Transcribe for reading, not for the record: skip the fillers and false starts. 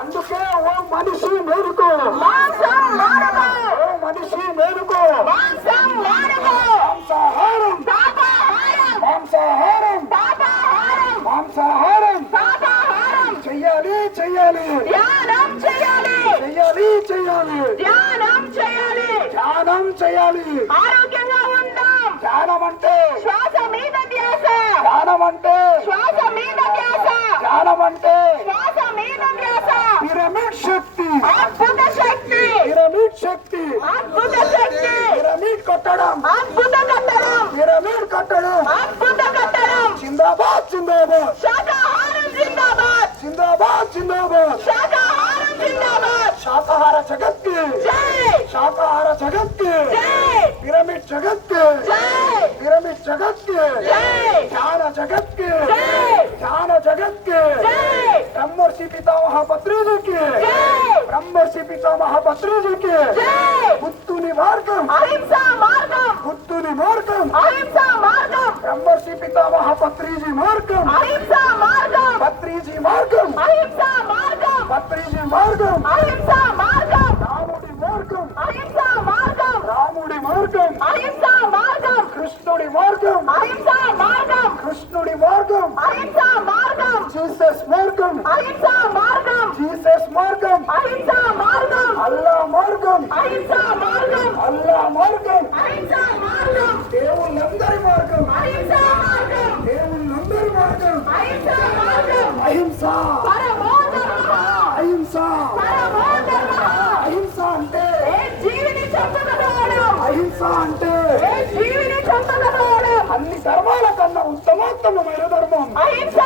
అందుకే ఓ మనిషి మేలుకో, ఓ మనిషి మేలుకో. మాంసాహారం మాంసాహారం మాంసాహారం చెయ్యాలి చెయ్యాలి చెయ్యాలి చెయ్యాలి ధ్యానం చేయాలి. ఆరోగ్యంగా ఉందాం. ధ్యానం అంటే శ్వాస మీద ధ్యాస. ధ్యానం అంటే శ్వాస మీద ధ్యాస. ధ్యానం అంటే శ్వాస మీద ధ్యాస. పిరమిడ్ శక్తి, అద్భుత శక్తి, పిరమిడ్ శక్తి, అద్భుత శక్తి, పిరమిడ్ కట్టడం, అద్భుత కట్టడం, పిరమిడ్ కట్టడం. అద్భుత కట్టడం. జిందాబాద్ జిందాబాద్, శాకాహారం జిందాబాద్, జిందాబాద్ జిందాబాద్. శాకాహారం జిందాబాద్. శాకాహార జగత్కి, జై శాకాహార జగత్కి, జై పిరమిడ్ జగత్కి, జై పిరమిడ్ జగత్కి, జై ధ్యాన జగత్కి, జై ధ్యాన జగత్కి. జై బ్రహ్మర్షి పితామహ పత్రిజీకి, జై బ్రహ్మర్షి పితామహ పత్రిజీకి. జై బుద్ధుని మార్గం, అహింసా మార్గం, బుద్ధుని మార్గం, అహింసా మార్గం, బ్రహ్మర్షి పితామహ పత్రిజీ మార్గం, అహింసా మార్గం, పత్రిజీ మార్గం, అహింసా మార్గం, పత్రిజీ మార్గం, అహింసా మార్గం, రాముడి మార్గం, అహింసా మార్గం, రాముడి మార్గం, అహింసా మార్గం, కృష్ణుడి మార్గం, అహింసా మార్గం, కృష్ణుడి మార్గం, అహింసా మార్గం, జీసస్ మార్గం, అహింసా మార్గం, జీసస్ మార్గం, అహింసా మార్గం, అల్లా మార్గం, అహింసా మార్గం, అల్లా మార్గం, అహింసా మార్గం, దేవుళ్ళందరి మార్గం, అహింసా మార్గం, దేవుళ్ళందరి మార్గం. అహింసా మార్గం, అహింస, పరమో ధర్మః, అహింస, పరమో ధర్మః. అహింస అంటే ఏ జీవిని చంపకపోవడం, అహింస అంటే ఏ జీవిని చంపకపోవడం, అన్ని ధర్మాల కన్నా ఉత్తమోత్తమైన ధర్మం. అహింస